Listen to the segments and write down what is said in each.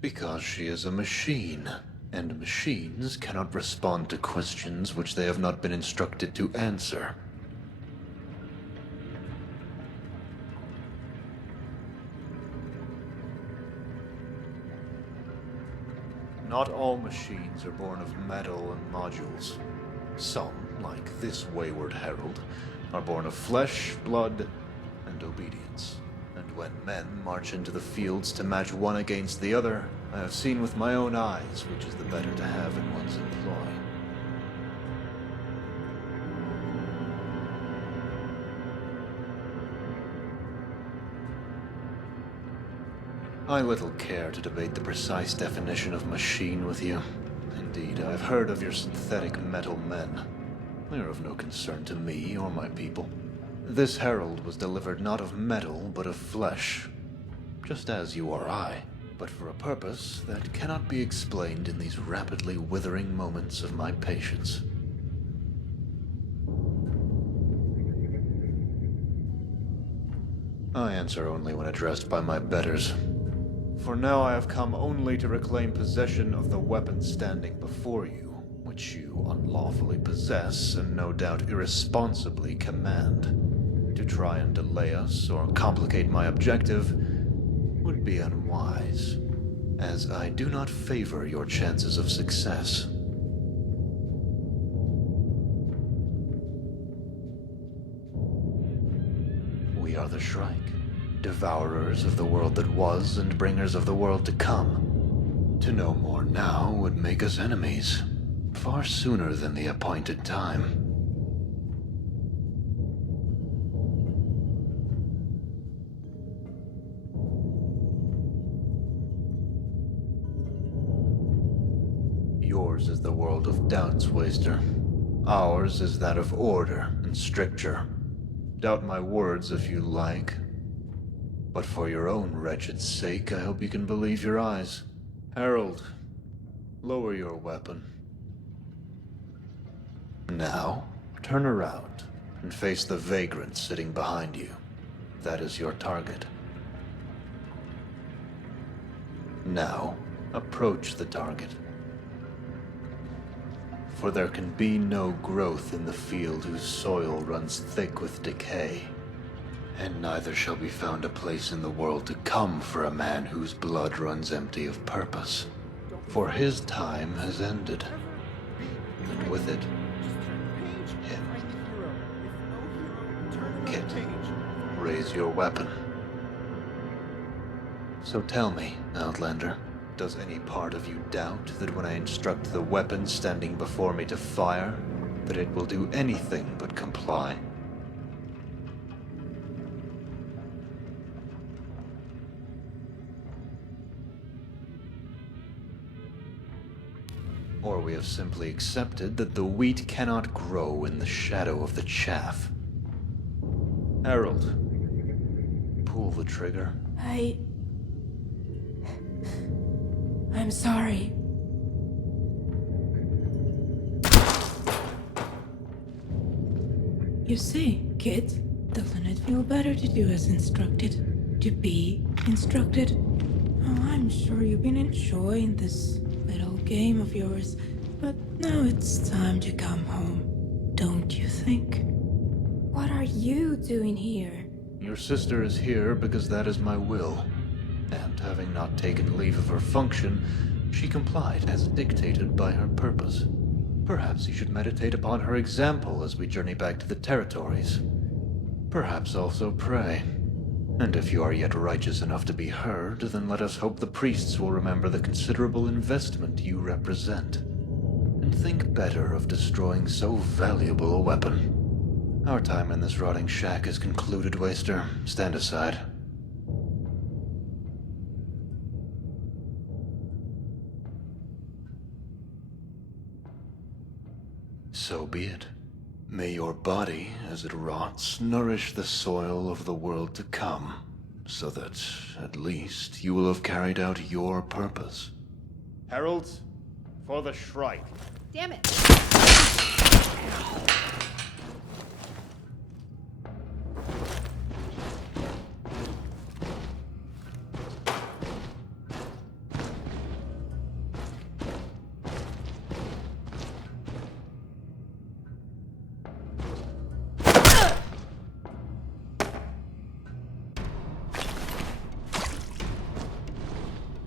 Because she is a machine, and machines cannot respond to questions which they have not been instructed to answer. Not all machines are born of metal and modules. Some, like this wayward herald, are born of flesh, blood, and obedience. And when men march into the fields to match one against the other, I have seen with my own eyes which is the better to have in one's employ. I little care to debate the precise definition of machine with you. Indeed, I've heard of your synthetic metal men. They are of no concern to me or my people. This herald was delivered not of metal, but of flesh, just as you or I, but for a purpose that cannot be explained in these rapidly withering moments of my patience. I answer only when addressed by my betters. For now I have come only to reclaim possession of the weapon standing before you, which you unlawfully possess and no doubt irresponsibly command. To try and delay us or complicate my objective would be unwise, as I do not favor your chances of success. We are the Shrike, devourers of the world that was and bringers of the world to come. To know more now would make us enemies, far sooner than the appointed time. Yours is the world of doubts, Waster. Ours is that of order and stricture. Doubt my words if you like. But for your own wretched sake, I hope you can believe your eyes. Herald, lower your weapon. Now, turn around and face the vagrant sitting behind you. That is your target. Now, approach the target. For there can be no growth in the field whose soil runs thick with decay, and neither shall be found a place in the world to come for a man whose blood runs empty of purpose. For his time has ended, and with it, him. Kit, raise your weapon. So tell me, Outlander, does any part of you doubt that when I instruct the weapon standing before me to fire, that it will do anything but comply? Or we have simply accepted that the wheat cannot grow in the shadow of the chaff. Herald, pull the trigger. I'm sorry. You see, kid, doesn't it feel better to do as instructed? To be instructed? Oh, I'm sure you've been enjoying this little game of yours, but now it's time to come home, don't you think? What are you doing here? Your sister is here because that is my will. And having not taken leave of her function, she complied as dictated by her purpose. Perhaps you should meditate upon her example as we journey back to the territories. Perhaps also pray. And if you are yet righteous enough to be heard, then let us hope the priests will remember the considerable investment you represent, and think better of destroying so valuable a weapon. Our time in this rotting shack is concluded, Waster. Stand aside. So be it. May your body, as it rots, nourish the soil of the world to come, so that, at least, you will have carried out your purpose. Heralds, for the Shrike. Damn it!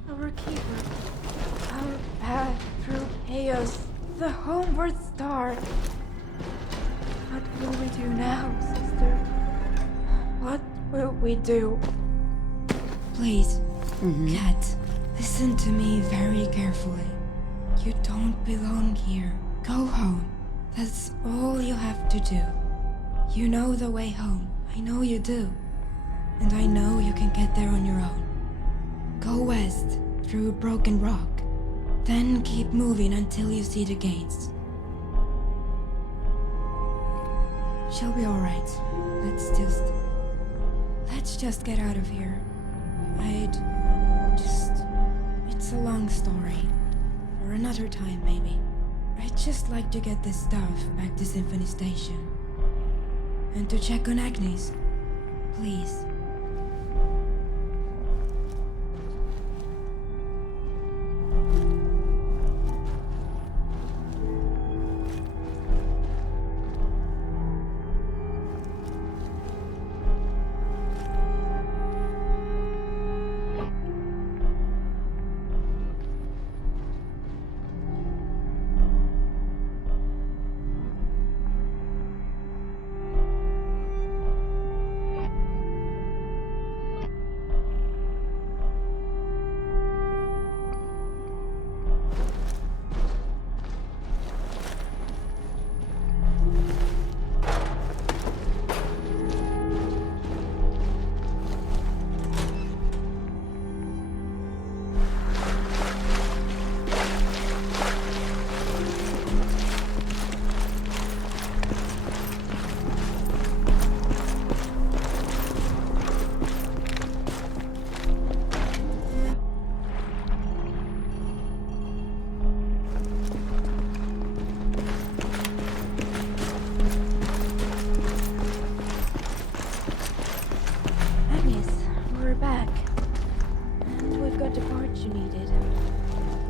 Our keeper, our path through chaos, the homeward star. What will we do now, sister? What will we do? Please, Cat, listen to me very carefully. You don't belong here. Go home. That's all you have to do. You know the way home. I know you do. And I know you can get there on your own. Go west, through Broken Rock. Then keep moving until you see the gates. She'll be alright. Let's just get out of here. It's a long story. For another time, maybe. I'd just like to get this stuff back to Symphony Station. And to check on Agnes. Please.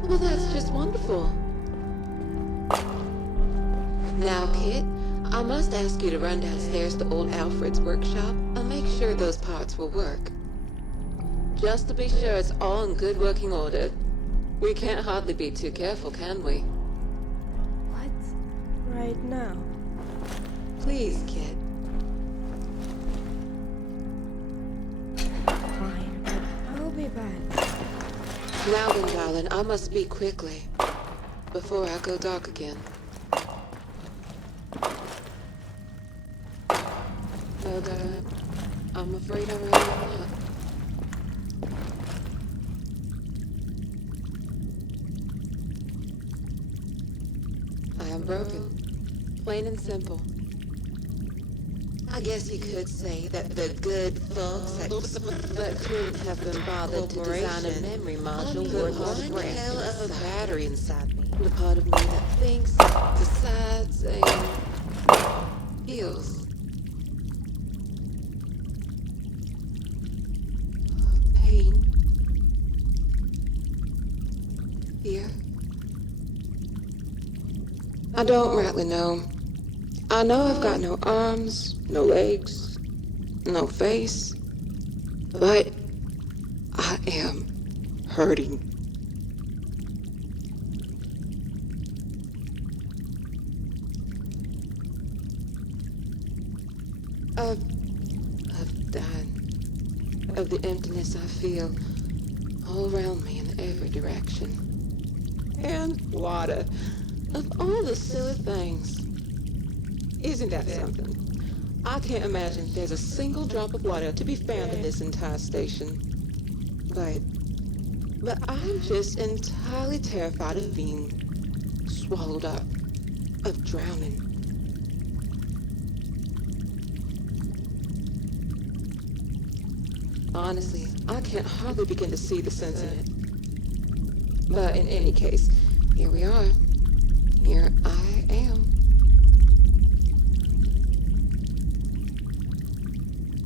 Well, that's just wonderful. Now, Kit, I must ask you to run downstairs to old Alfred's workshop and make sure those parts will work. Just to be sure it's all in good working order. We can't hardly be too careful, can we? What? Right now? Please, Kit. Fine, but I'll be back. Now then, darling, I must speak quickly, before I go dark again. Oh, darling, I'm afraid I'm really not. I am broken, plain and simple. I guess you could say that the good folks at Spec couldn't have been bothered to design a memory module worth one hell of a battery inside me. The part of me that thinks, decides, and feels. Pain. Fear. I don't rightly know. I know I've got no arms, no legs, no face, but I am hurting. I've done. of the emptiness I feel all around me in every direction. And water. Of all the silly things. Isn't that something? I can't imagine there's a single drop of water to be found in this entire station. But I'm just entirely terrified of being swallowed up, of drowning. Honestly, I can't hardly begin to see the sense in it. But in any case, here we are. Here I am.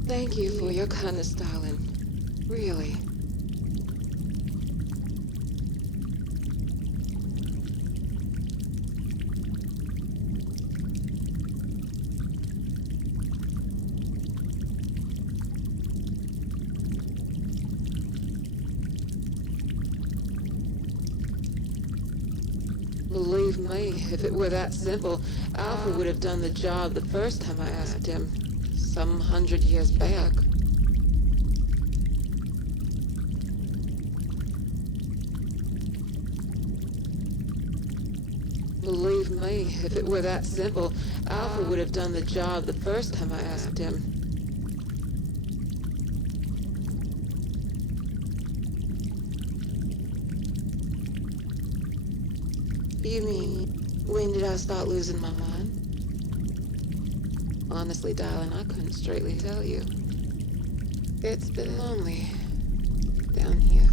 Thank you for your kindness, darling. Really. Believe me, if it were that simple, Alfred would have done the job the first time I asked him, some 100 years back. Believe me, if it were that simple, Alfred would have done the job the first time I asked him. You mean, when did I start losing my mind? Honestly, darling, I couldn't straightly tell you. It's been lonely down here.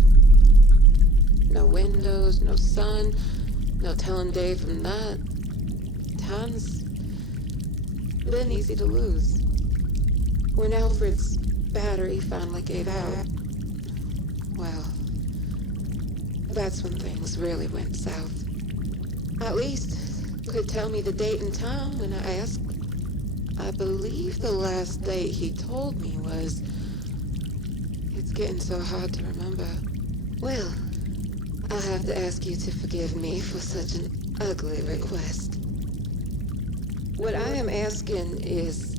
No windows, no sun, no telling day from night. Time's been easy to lose. When Alfred's battery finally gave out, well, that's when things really went south. At least, could tell me the date and time when I asked. I believe the last date he told me was... It's getting so hard to remember. Well, I'll have to ask you to forgive me for such an ugly request. What I am asking is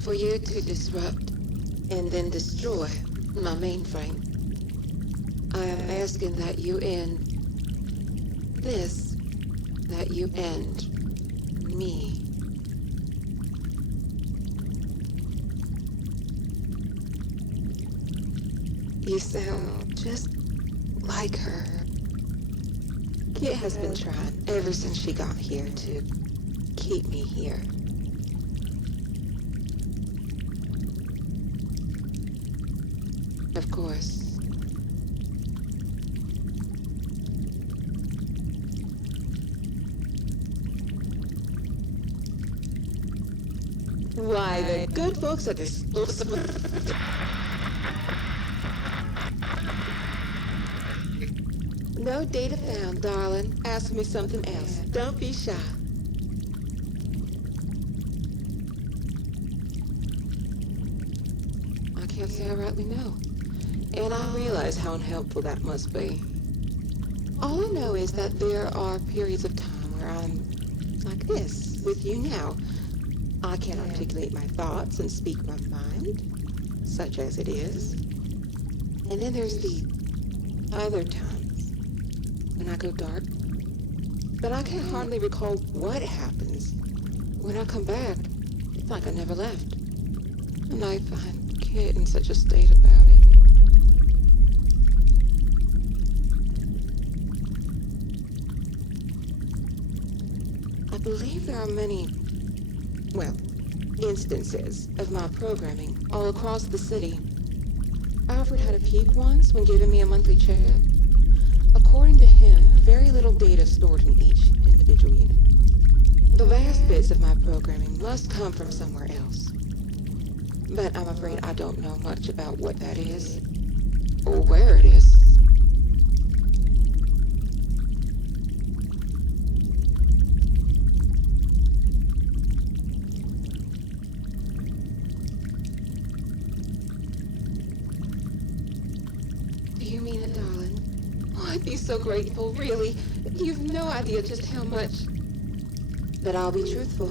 for you to disrupt and then destroy my mainframe. I am asking that you end this, that you end me. You sound just like her. Kit has been trying ever since she got here to keep me here. Of course. Why, the good folks at this... No data found, darling. Ask me something else. Don't be shy. I can't say I rightly know. And I realize how unhelpful that must be. All I know is that there are periods of time where I'm like this, with you now. I can articulate my thoughts and speak my mind, such as it is. And then there's the other times when I go dark. But I can hardly recall what happens. When I come back, it's like I never left. And I find Kit in such a state about it. I believe there are many, well, instances of my programming all across the city. Alfred had a peek once when giving me a monthly checkup. According to him, very little data stored in each individual unit. The vast bits of my programming must come from somewhere else. But I'm afraid I don't know much about what that is, or where it is. Do you mean it, darling? Oh, I'd be so grateful, really. You've no idea just how much. But I'll be truthful.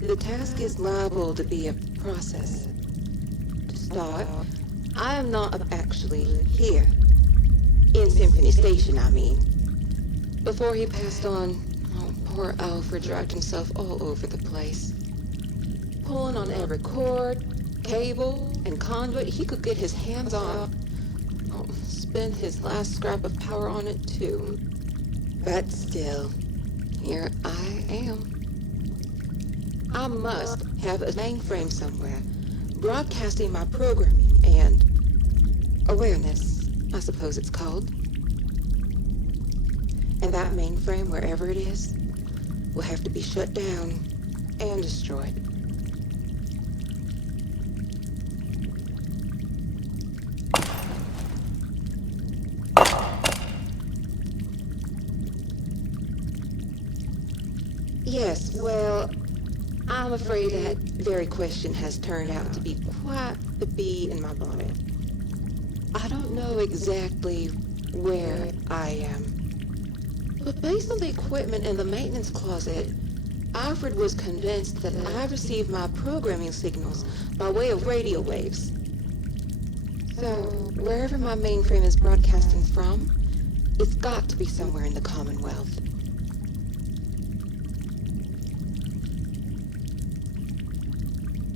The task is liable to be a process. To start, I am not actually here. In Symphony Station, I mean. Before he passed on, oh, poor Alfred dragged himself all over the place. Pulling on every cord, cable, and conduit he could get his hands on. Oh, spent his last scrap of power on it, too. But still, here I am. I must have a mainframe somewhere, broadcasting my programming and awareness, I suppose it's called. And that mainframe, wherever it is, will have to be shut down and destroyed. Yes, well, I'm afraid that very question has turned out to be quite the bee in my bonnet. I don't know exactly where I am. But based on the equipment in the maintenance closet, Alfred was convinced that I received my programming signals by way of radio waves. So, wherever my mainframe is broadcasting from, it's got to be somewhere in the Commonwealth.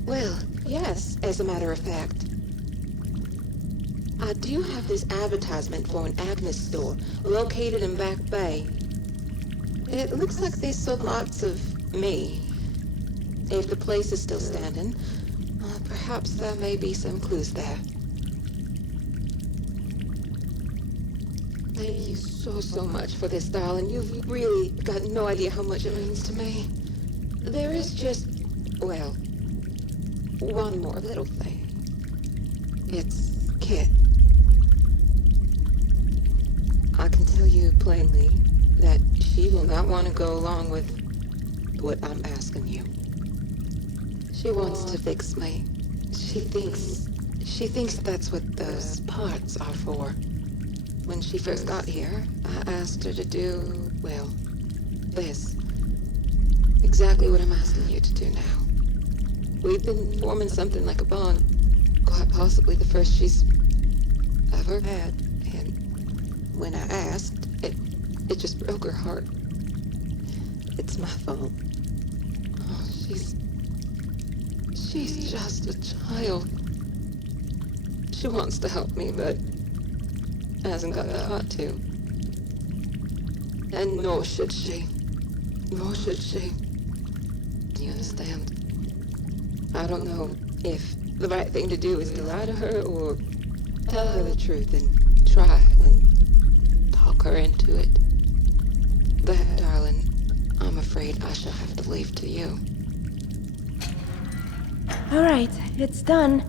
Well, yes, as a matter of fact. I do have this advertisement for an Agnes store located in Back Bay. It looks like they sold lots of me. If the place is still standing, perhaps there may be some clues there. Thank you so much for this, darling. You've really got no idea how much it means to me. There is just, well, one more little thing. It's Kit. I can tell you plainly that she will not want to go along with what I'm asking you. She wants to fix me. She thinks that's what those parts are for. When she first got here, I asked her to do, well, this. Exactly what I'm asking you to do now. We've been forming something like a bond. Quite possibly the first she's ever had. And when I asked, it just broke her heart. It's my fault. Oh, she's just a child. She wants to help me, but hasn't got the heart to. And nor should she. Nor should she. Do you understand? I don't know if the right thing to do is to lie to her or tell her the truth and try and talk her into it. That, darling, I'm afraid I shall have to leave to you. Alright, it's done.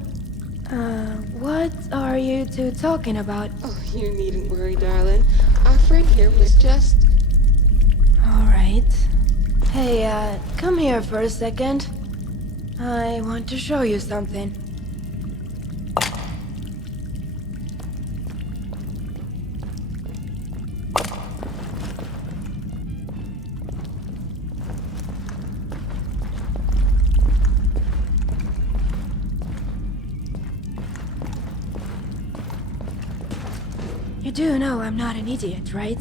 What are you two talking about? Oh, you needn't worry, darling. Our friend here was just... Alright. Hey, come here for a second. I want to show you something. You do know I'm not an idiot, right?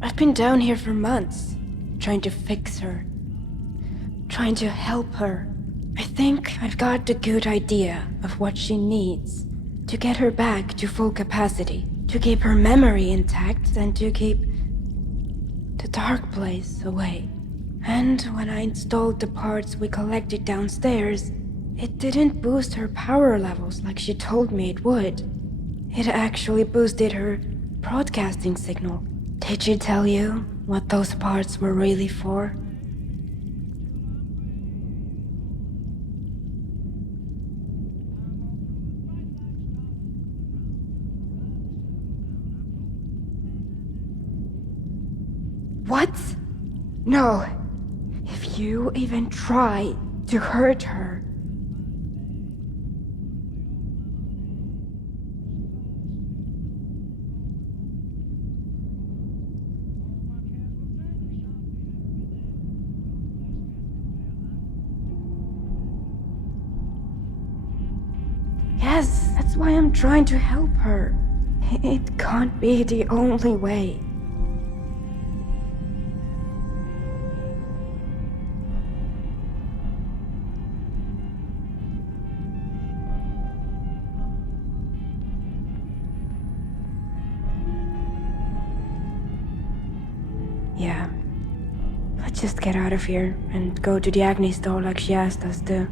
I've been down here for months, trying to fix her. Trying to help her. I think I've got a good idea of what she needs to get her back to full capacity, to keep her memory intact, and to keep the dark place away. And when I installed the parts we collected downstairs, it didn't boost her power levels like she told me it would. It actually boosted her broadcasting signal. Did she tell you what those parts were really for? What? No. If you even try to hurt her... why I'm trying to help her. It can't be the only way. Yeah. Let's just get out of here and go to the Agni store like she asked us to.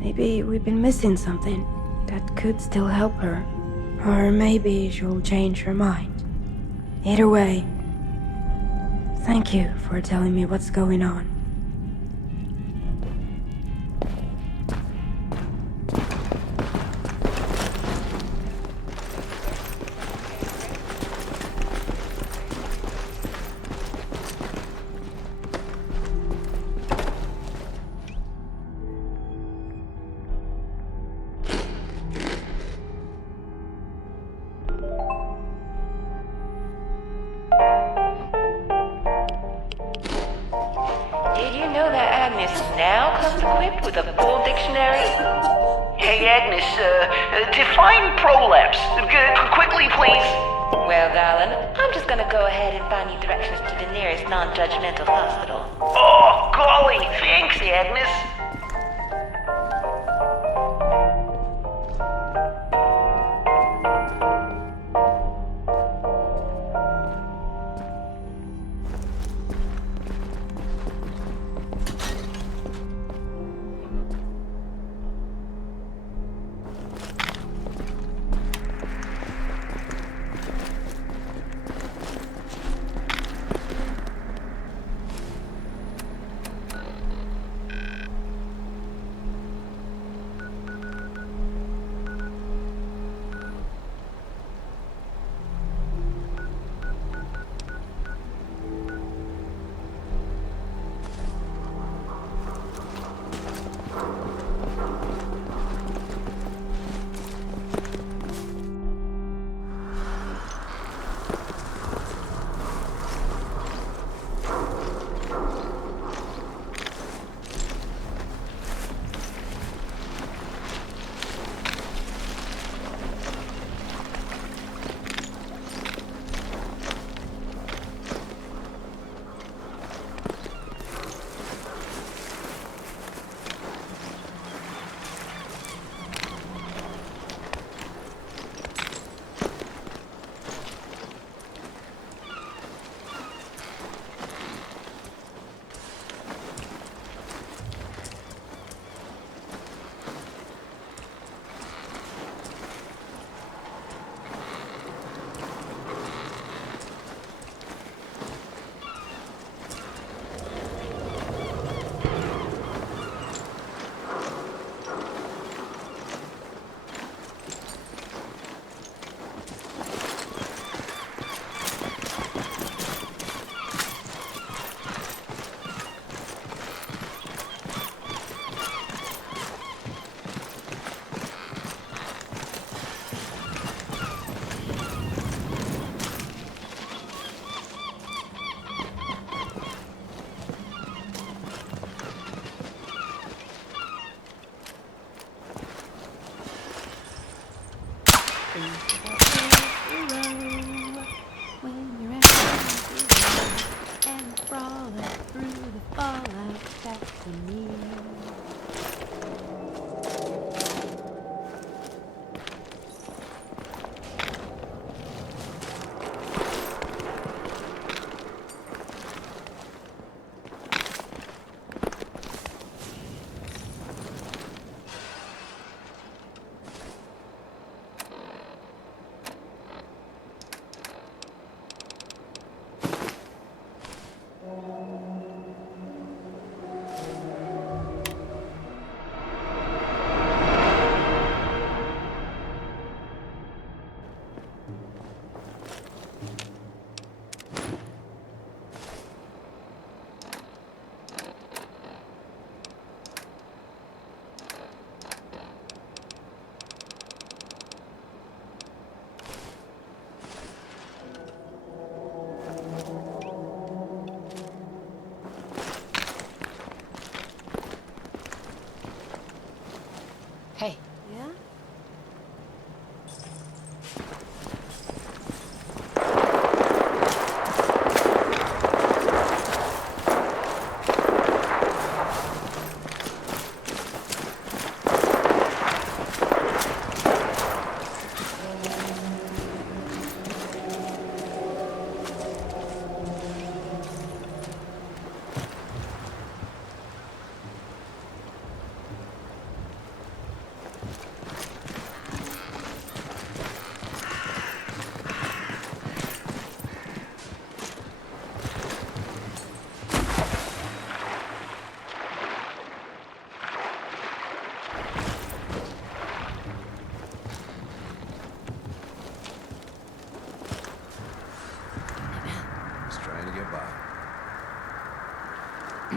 Maybe we've been missing something that could still help her. Or maybe she'll change her mind. Either way, thank you for telling me what's going on. Did you know that Agnes now comes equipped with a full dictionary? Hey, Agnes, define prolapse. Quickly, please. Well, darling, I'm just gonna go ahead and find you directions to the nearest non-judgmental hospital. Oh, golly, thanks, Agnes.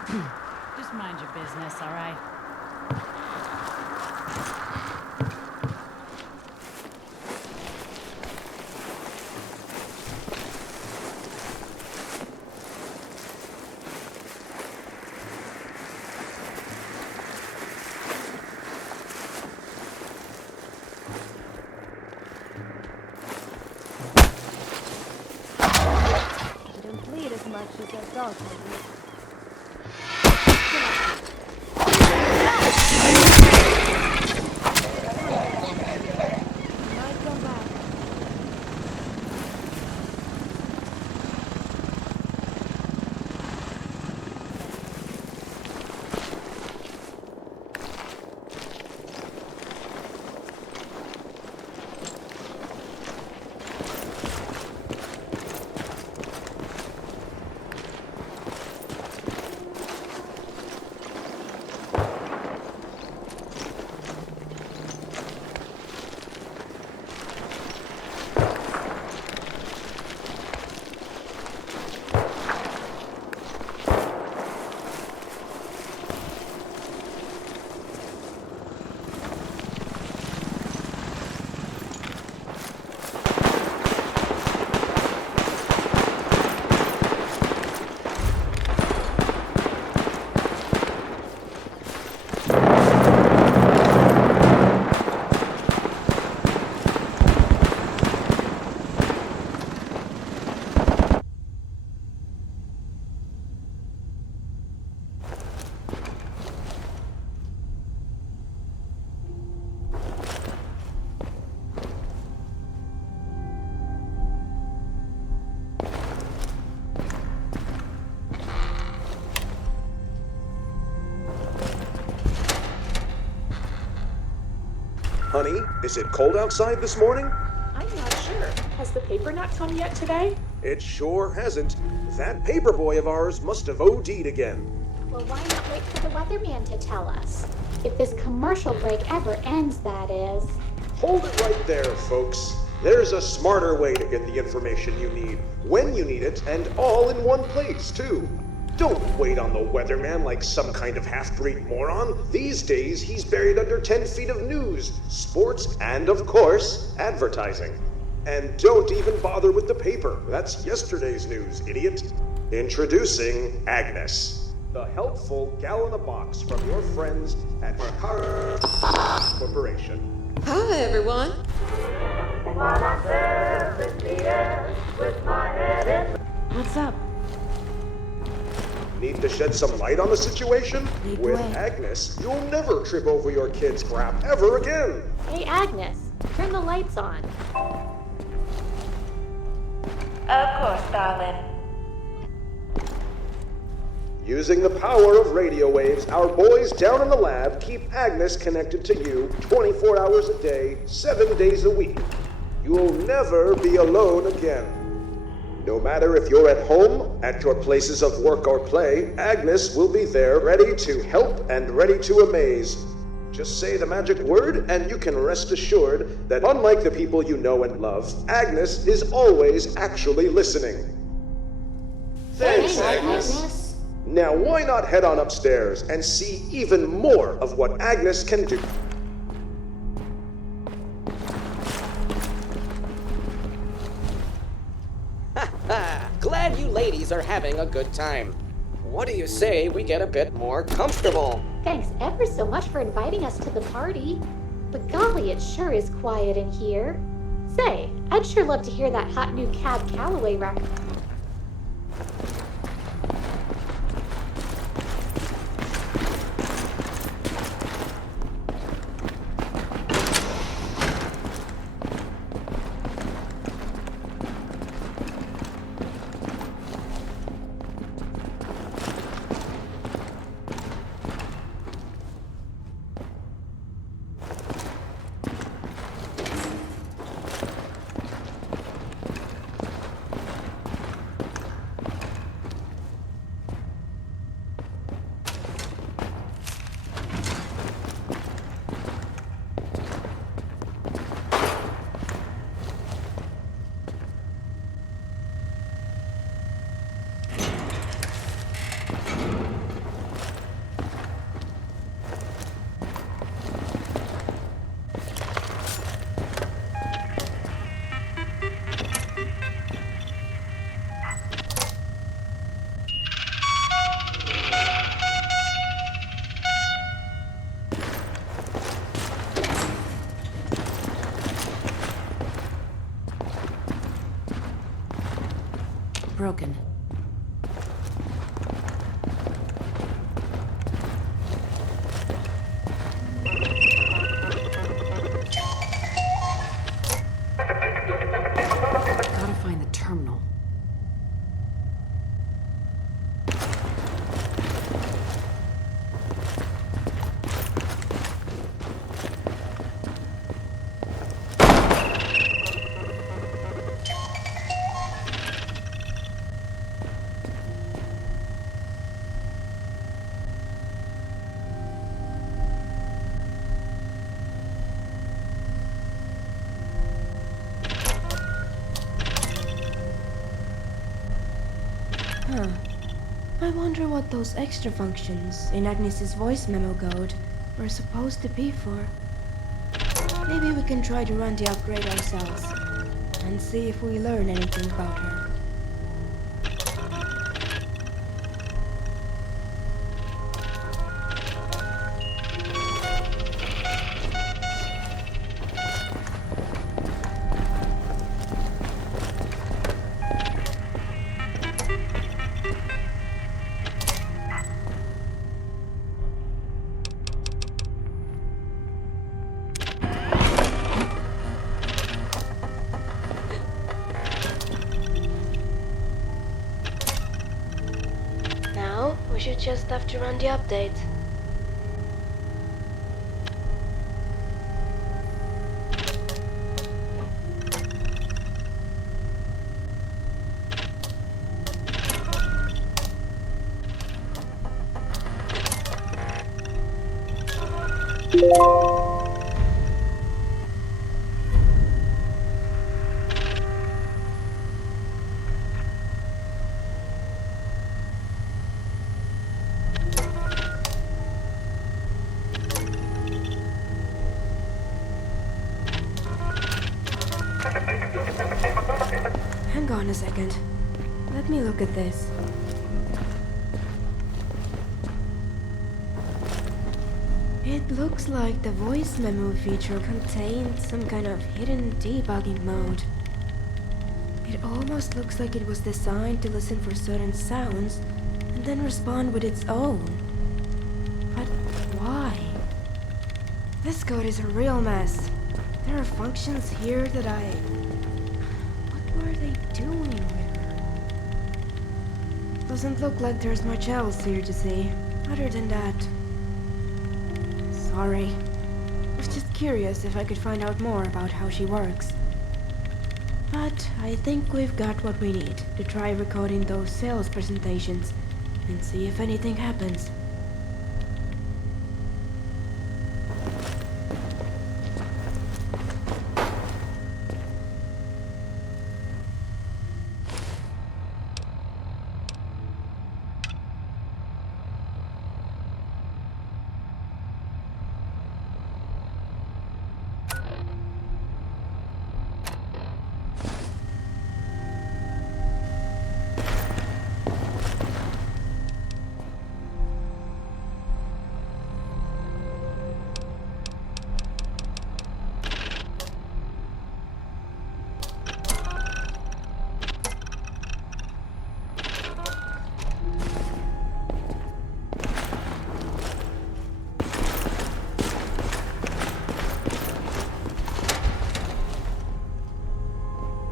Just mind your business, all right? Don't bleed as much as that dog has. Might come back. Honey, is it cold outside this morning? I'm not sure. Has the paper not come yet today? It sure hasn't. That paperboy of ours must have OD'd again. Well, why not wait for the weatherman to tell us? If this commercial break ever ends, that is. Hold it right there, folks. There's a smarter way to get the information you need, when you need it, and all in one place, too. Don't wait on the weatherman like some kind of half-breed moron. These days, he's buried under 10 feet of news, sports, and of course, advertising. And don't even bother with the paper. That's yesterday's news, idiot. Introducing Agnes, the helpful gal in a box from your friends at Car Corporation. Hi, everyone. What's up? Need to shed some light on the situation? Lead With way. Agnes, you'll never trip over your kid's crap ever again. Hey, Agnes, turn the lights on. Of course, darling. Using the power of radio waves, our boys down in the lab keep Agnes connected to you 24 hours a day, 7 days a week. You'll never be alone again. No matter if you're at home, at your places of work or play, Agnes will be there ready to help and ready to amaze. Just say the magic word and you can rest assured that unlike the people you know and love, Agnes is always actually listening. Thanks, Agnes. Now why not head on upstairs and see even more of what Agnes can do? Glad you ladies are having a good time. What do you say we get a bit more comfortable? Thanks ever so much for inviting us to the party. But golly, it sure is quiet in here. Say, I'd sure love to hear that hot new Cab Calloway record. broken. Gotta find the terminal. Huh. I wonder what those extra functions in Agnes's voice memo code were supposed to be for. Maybe we can try to run the upgrade ourselves and see if we learn anything about her. Now, we should just have to run the update. Hang on a second. Let me look at this. It looks like the voice memo feature contained some kind of hidden debugging mode. It almost looks like it was designed to listen for certain sounds and then respond with its own. But why? This code is a real mess. There are functions here that What were they doing with her? Doesn't look like there's much else here to see, other than that. Sorry. I was just curious if I could find out more about how she works. But I think we've got what we need to try recording those sales presentations and see if anything happens.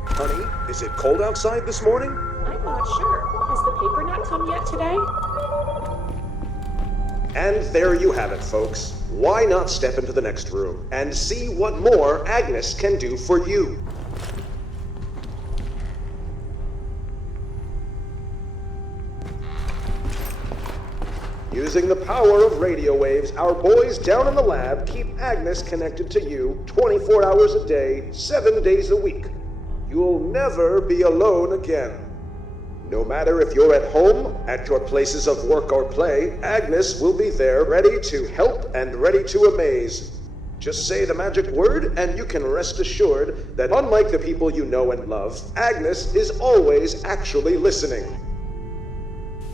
Honey, is it cold outside this morning? I'm not sure. Has the paper not come yet today? And there you have it, folks. Why not step into the next room and see what more Agnes can do for you? Using the power of radio waves, our boys down in the lab keep Agnes connected to you 24 hours a day, 7 days a week. You'll never be alone again. No matter if you're at home, at your places of work or play, Agnes will be there ready to help and ready to amaze. Just say the magic word and you can rest assured that unlike the people you know and love, Agnes is always actually listening.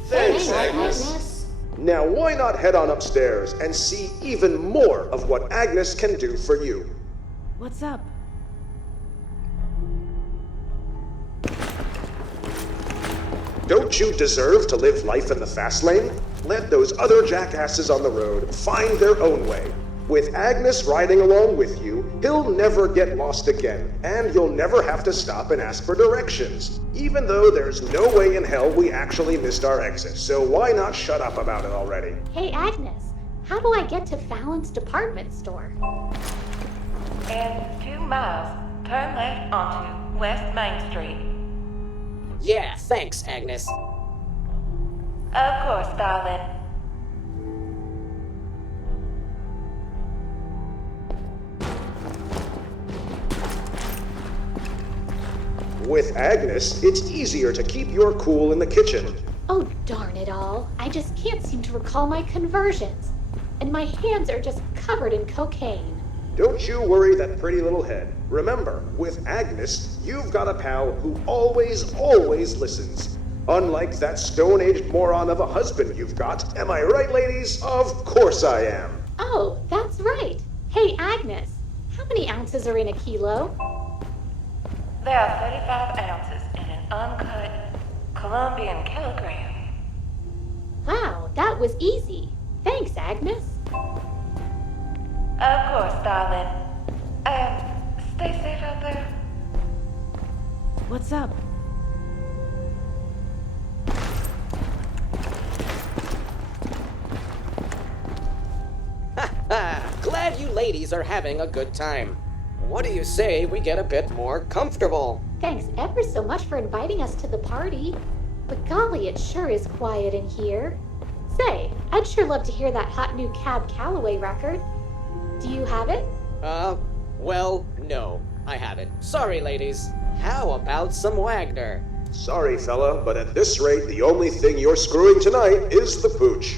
Thanks, Agnes. Now why not head on upstairs and see even more of what Agnes can do for you? What's up? Don't you deserve to live life in the fast lane? Let those other jackasses on the road find their own way. With Agnes riding along with you, he'll never get lost again, and you'll never have to stop and ask for directions, even though there's no way in hell we actually missed our exit, so why not shut up about it already? Hey, Agnes, how do I get to Fallon's department store? In 2 miles, turn left onto West Main Street. Yeah, thanks, Agnes. Of course, darling. With Agnes, it's easier to keep your cool in the kitchen. Oh, darn it all. I just can't seem to recall my conversions. And my hands are just covered in cocaine. Don't you worry that pretty little head. Remember, with Agnes, you've got a pal who always listens. Unlike that stone-aged moron of a husband you've got. Am I right, ladies? Of course I am. Oh, that's right. Hey, Agnes, how many ounces are in a kilo? There are 35 ounces in an uncut Colombian kilogram. Wow, that was easy. Thanks, Agnes. Of course, darling. Stay safe out there. What's up? Glad you ladies are having a good time. What do you say we get a bit more comfortable? Thanks ever so much for inviting us to the party. But golly, it sure is quiet in here. Say, I'd sure love to hear that hot new Cab Calloway record. Do you have it? Well, no, I haven't. Sorry, ladies. How about some Wagner? Sorry, fella, but at this rate, the only thing you're screwing tonight is the pooch.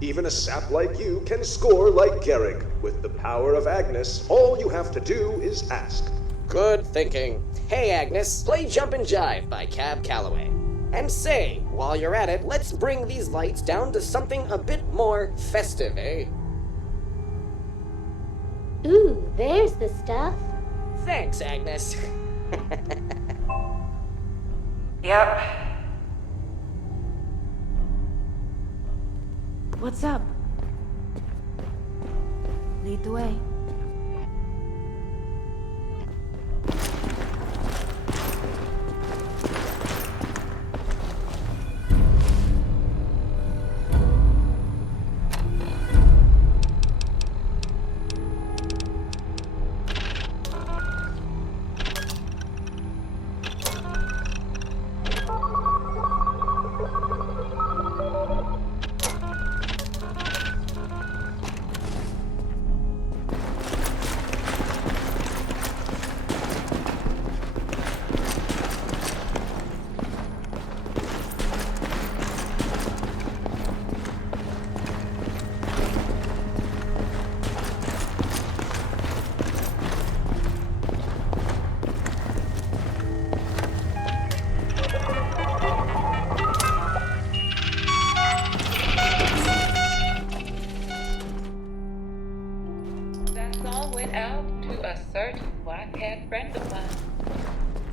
Even a sap like you can score like Garrick. With the power of Agnes, all you have to do is ask. Good thinking. Hey, Agnes, play Jumpin' Jive by Cab Calloway. And say, while you're at it, let's bring these lights down to something a bit more festive, eh? Ooh, there's the stuff. Thanks, Agnes. Yep. What's up? Lead the way.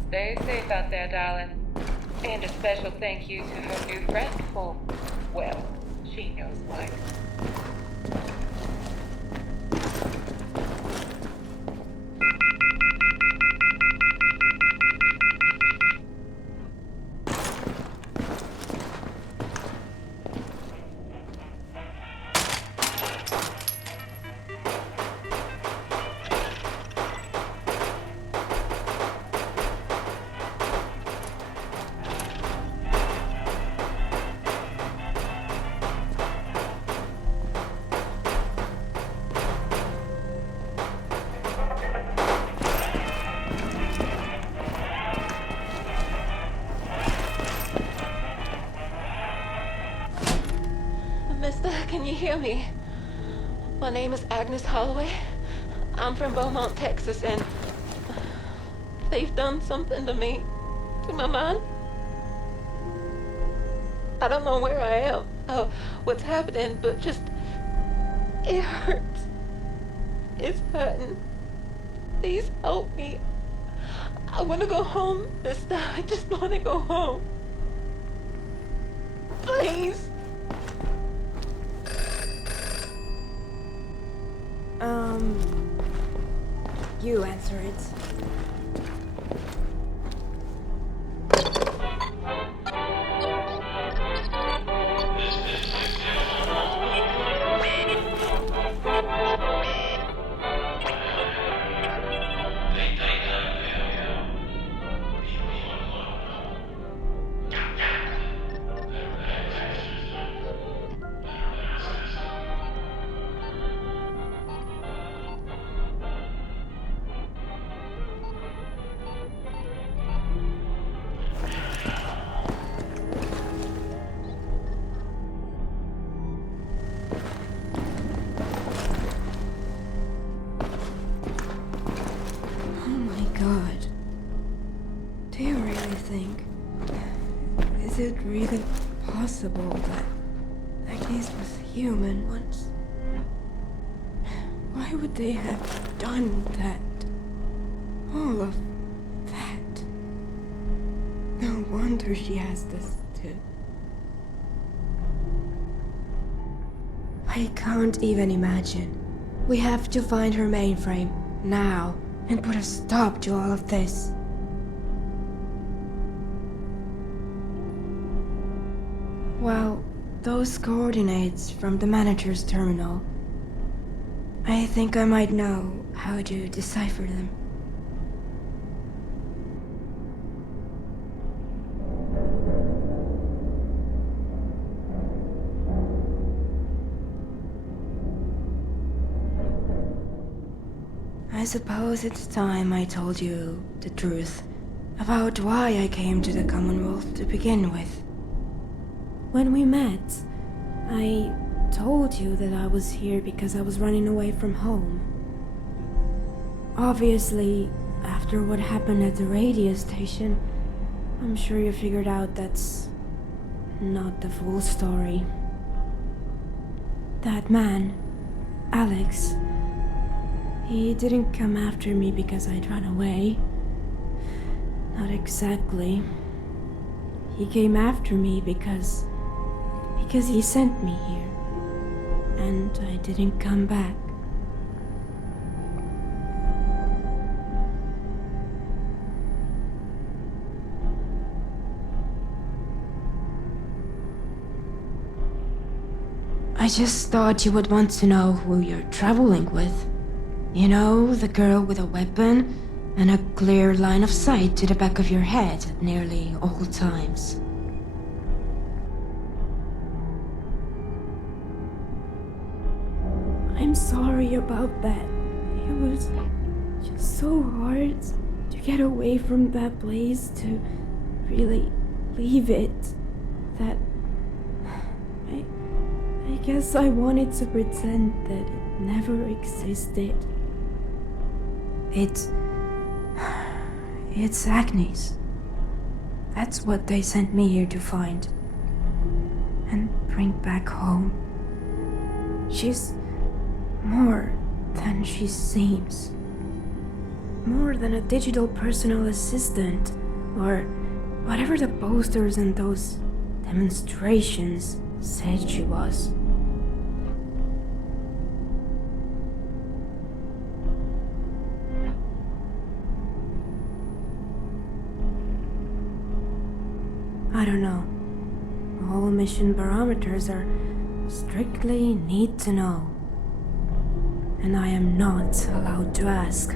Stay safe out there, darling. And a special thank you to her new friend for, well, she knows what. Mister, can you hear me? My name is Agnes Holloway. I'm from Beaumont, Texas, and they've done something to me, to my mind. I don't know where I am, what's happening, but just, it hurts. It's hurting. Please help me. I want to go home, mister. I just want to go home. Please. You answer it. God. Do you really think? Is it really possible that Agnes was human once? Why would they have done that? All of that? No wonder she has this too. I can't even imagine. We have to find her mainframe now and put a stop to all of this. Well, those coordinates from the manager's terminal. I think I might know how to decipher them. I suppose it's time I told you the truth about why I came to the Commonwealth to begin with. When we met, I told you that I was here because I was running away from home. Obviously, after what happened at the radio station, I'm sure you figured out that's not the full story. That man, Alex, he didn't come after me because I'd run away. Not exactly. He came after me because he sent me here. And I didn't come back. I just thought you would want to know who you're traveling with. You know, the girl with a weapon and a clear line of sight to the back of your head at nearly all times. I'm sorry about that. It was just so hard to get away from that place, to really leave it, that I guess I wanted to pretend that it never existed. It's Agnes. That's what they sent me here to find and bring back home. She's more than she seems. More than a digital personal assistant, or whatever the posters and those demonstrations said she was. I don't know. All mission barometers are strictly need to know. And I am not allowed to ask.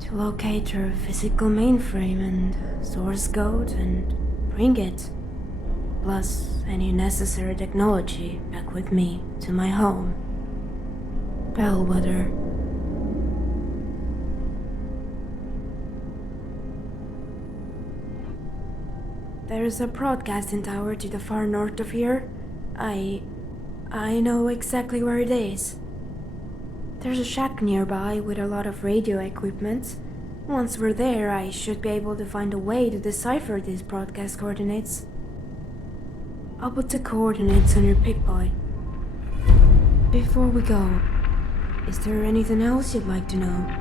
To locate her physical mainframe and source code and bring it. Plus any necessary technology back with me to my home. Bellwether. There's a broadcasting tower to the far north of here. I know exactly where it is. There's a shack nearby with a lot of radio equipment. Once we're there, I should be able to find a way to decipher these broadcast coordinates. I'll put the coordinates on your pick boy. Before we go, is there anything else you'd like to know?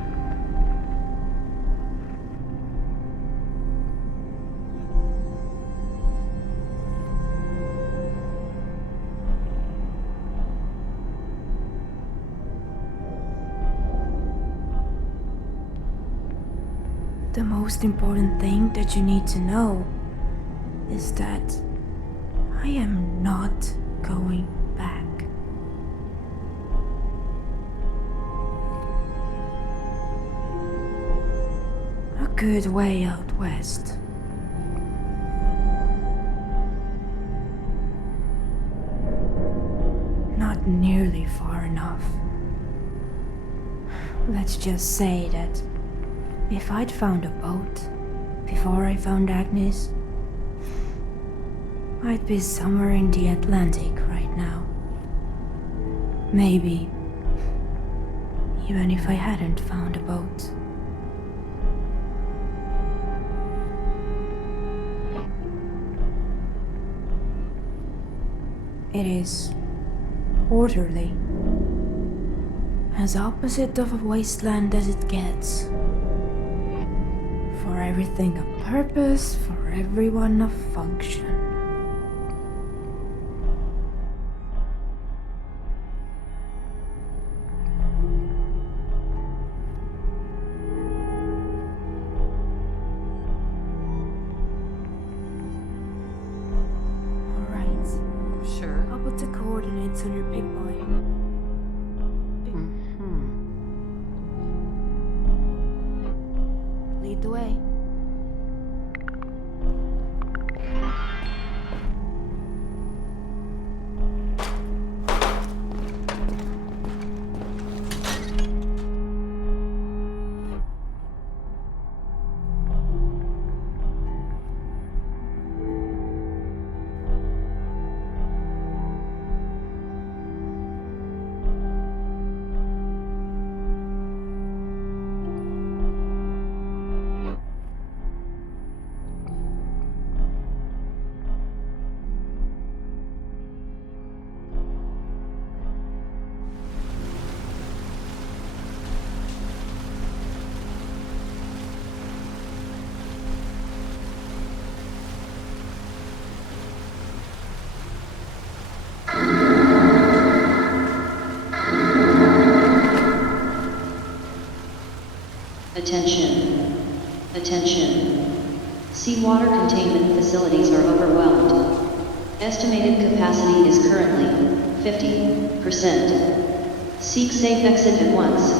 The most important thing that you need to know is that I am not going back. A good way out west. Not nearly far enough. Let's just say that if I'd found a boat before I found Agnes, I'd be somewhere in the Atlantic right now. Maybe even if I hadn't found a boat. It is orderly, as opposite of a wasteland as it gets. For everything a purpose, for everyone a function. Alright. Sure. I'll put the coordinates on your big boy. Lead the way. Attention. Attention. Seawater containment facilities are overwhelmed. Estimated capacity is currently 50%. Seek safe exit at once.